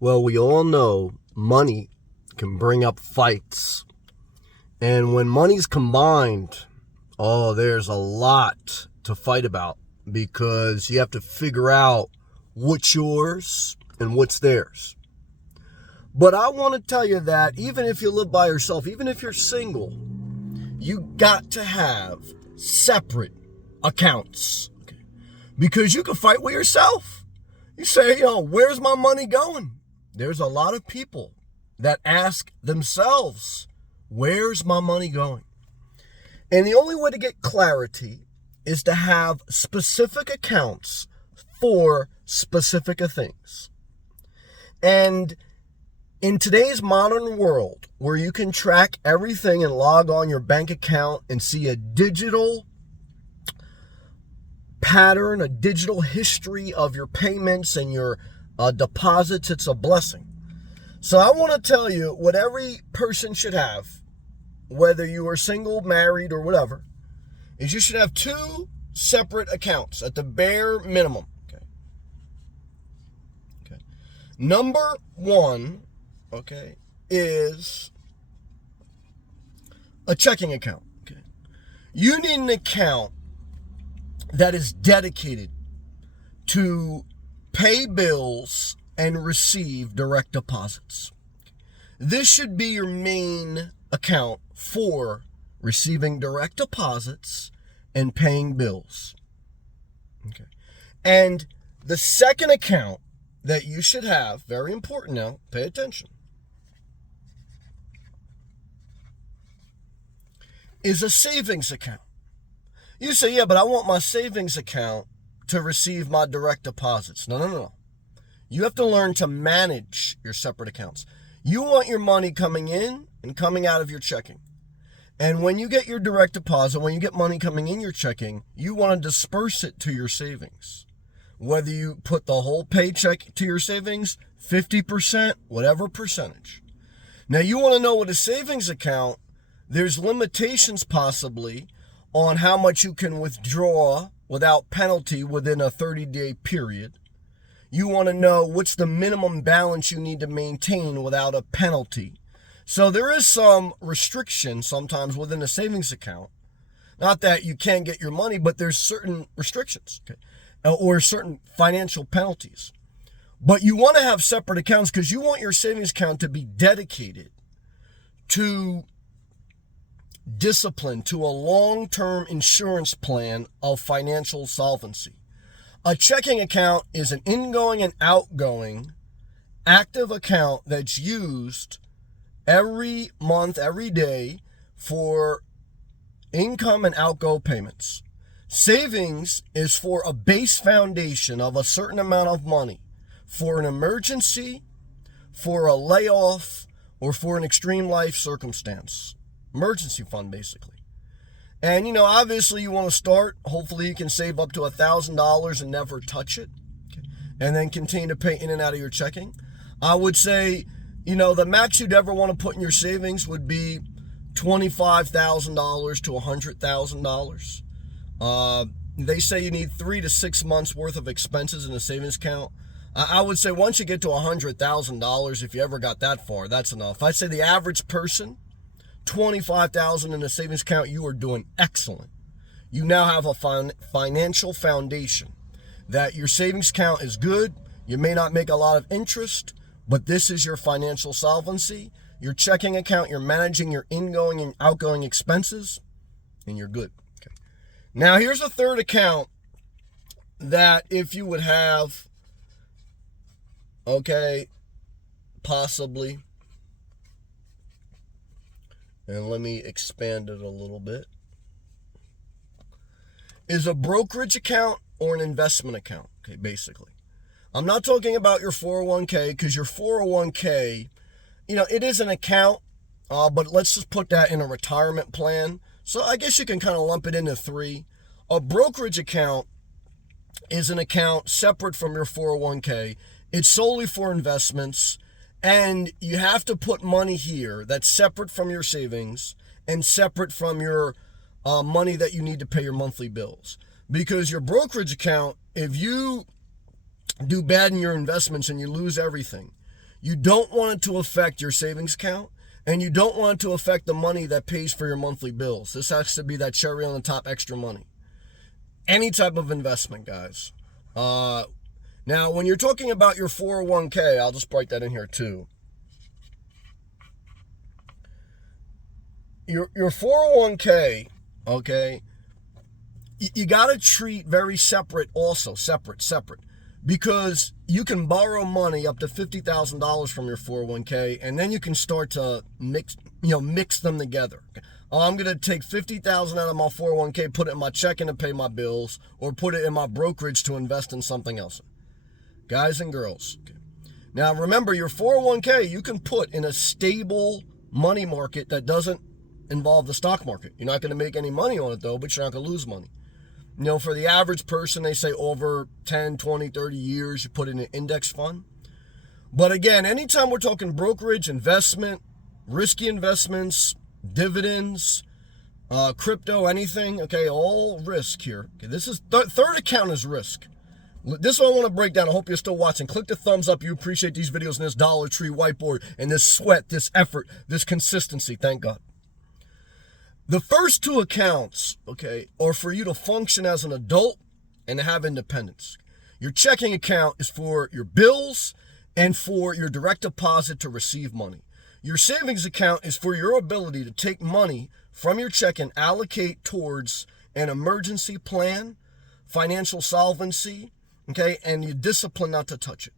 Well, we all know money can bring up fights. And when money's combined, there's a lot to fight about because you have to figure out what's yours and what's theirs. But I want to tell you that even if you live by yourself, even if you're single, you got to have separate accounts. Okay? Because you can fight with yourself. You say, where's my money going? There's a lot of people that ask themselves, where's my money going? And the only way to get clarity is to have specific accounts for specific things. And in today's modern world, where you can track everything and log on your bank account and see a digital pattern, a digital history of your payments and your deposits, it's a blessing. So I want to tell you what every person should have, whether you are single, married, or whatever, is you should have 2 separate accounts at the bare minimum. Okay. Number 1, is a checking account. Okay. You need an account that is dedicated to pay bills and receive direct deposits. This should be your main account for receiving direct deposits and paying bills. Okay. And the second account that you should have, very important now, pay attention, is a savings account. You say, yeah, but I want my savings account to receive my direct deposits. No. You have to learn to manage your separate accounts. You want your money coming in and coming out of your checking. And when you get your direct deposit, when you get money coming in your checking, you want to disperse it to your savings. Whether you put the whole paycheck to your savings, 50%, whatever percentage. Now, you want to know what a savings account, there's limitations possibly on how much you can withdraw without penalty within a 30-day period. You want to know what's the minimum balance you need to maintain without a penalty. So there is some restriction sometimes within a savings account. Not that you can't get your money, but there's certain restrictions, okay, or certain financial penalties. But you want to have separate accounts because you want your savings account to be dedicated to discipline, to a long-term insurance plan of financial solvency. A checking account is an ingoing and outgoing active account that's used every month, every day for income and outgo payments. Savings is for a base foundation of a certain amount of money for an emergency, for a layoff, or for an extreme life circumstance. Emergency fund, basically. And, obviously you want to start. Hopefully you can save up to $1,000 and never touch it. Okay. And then continue to pay in and out of your checking. I would say, the max you'd ever want to put in your savings would be $25,000 to $100,000. They say you need 3 to 6 months worth of expenses in a savings account. I would say once you get to $100,000, if you ever got that far, that's enough. I'd say the average person, $25,000 in a savings account, you are doing excellent. You now have a financial foundation that your savings account is good. You may not make a lot of interest, but this is your financial solvency. Your checking account, you're managing your ingoing and outgoing expenses, and you're good. Okay. Now, here's a third account that if you would have, possibly, and let me expand it a little bit, is a brokerage account or an investment account, basically. I'm not talking about your 401k because your 401k, it is an account, but let's just put that in a retirement plan. So I guess you can kind of lump it into 3. A brokerage account is an account separate from your 401k. It's solely for investments. And you have to put money here that's separate from your savings and separate from your money that you need to pay your monthly bills. Because your brokerage account, if you do bad in your investments and you lose everything, You don't want it to affect your savings account, and you don't want it to affect the money that pays for your monthly bills. This has to be that cherry on the top extra money. Any type of investment, guys. Now, when you're talking about your 401k, I'll just write that in here too. Your 401k, okay, you got to treat very separate also, separate. Because you can borrow money up to $50,000 from your 401k, and then you can start to mix them together. I'm going to take $50,000 out of my 401k, put it in my checking to pay my bills, or put it in my brokerage to invest in something else. Guys and girls. Now remember, your 401k, you can put in a stable money market that doesn't involve the stock market. You're not going to make any money on it though, but you're not going to lose money. For the average person, they say over 10, 20, 30 years, you put in an index fund. But again, anytime we're talking brokerage, investment, risky investments, dividends, crypto, anything, okay, all risk here. Okay, this is third account is risk. This is what I want to break down. I hope you're still watching. Click the thumbs up. You appreciate these videos and this Dollar Tree whiteboard and this sweat, this effort, this consistency. Thank God. The first two accounts, okay, are for you to function as an adult and to have independence. Your checking account is for your bills and for your direct deposit to receive money. Your savings account is for your ability to take money from your check and allocate towards an emergency plan, financial solvency, okay, and your discipline not to touch it.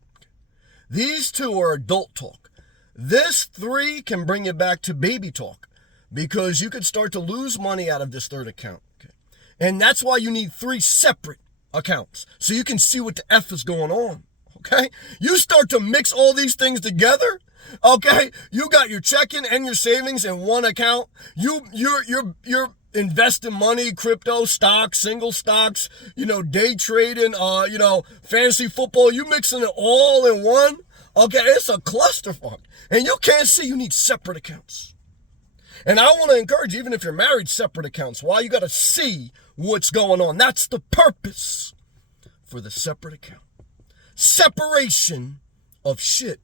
These two are adult talk. This three can bring you back to baby talk, because you could start to lose money out of this third account. Okay? And that's why you need three separate accounts, so you can see what the F is going on. Okay? You start to mix all these things together. Okay? You got your checking and your savings in one account. You're investing money, crypto, stocks, single stocks, day trading, fantasy football. You mixing it all in one. Okay? It's a clusterfuck. And you can't see. You need separate accounts. And I want to encourage you, even if you're married, separate accounts. Why? You got to see what's going on. That's the purpose for the separate account. Separation of shit.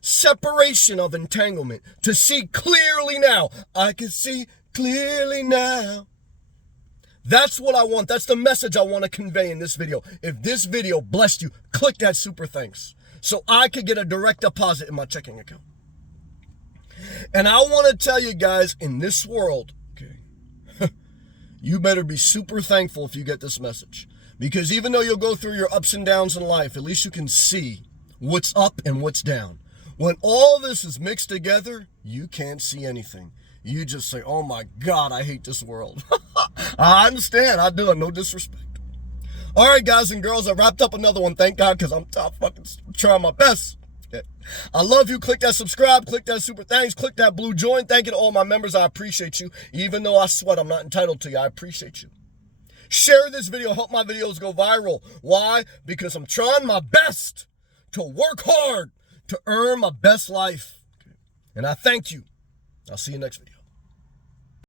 Separation of entanglement. To see clearly now. I can see clearly now. That's what I want. That's the message I want to convey in this video. If this video blessed you, click that super thanks so I could get a direct deposit in my checking account. And I want to tell you guys, in this world, okay, you better be super thankful if you get this message. Because even though you'll go through your ups and downs in life, at least you can see what's up and what's down. When all this is mixed together, you can't see anything. You just say, oh my God, I hate this world. I understand. I do. No disrespect. All right, guys and girls, I wrapped up another one. Thank God, because I'm fucking trying my best. Okay. I love you. Click that subscribe, click that super thanks, click that blue join. Thank you to all my members. I appreciate you. Even though I sweat, I'm not entitled to you. I appreciate you. Share this video. Help my videos go viral. Why? Because I'm trying my best to work hard to earn my best life. And I thank you. I'll see you next video.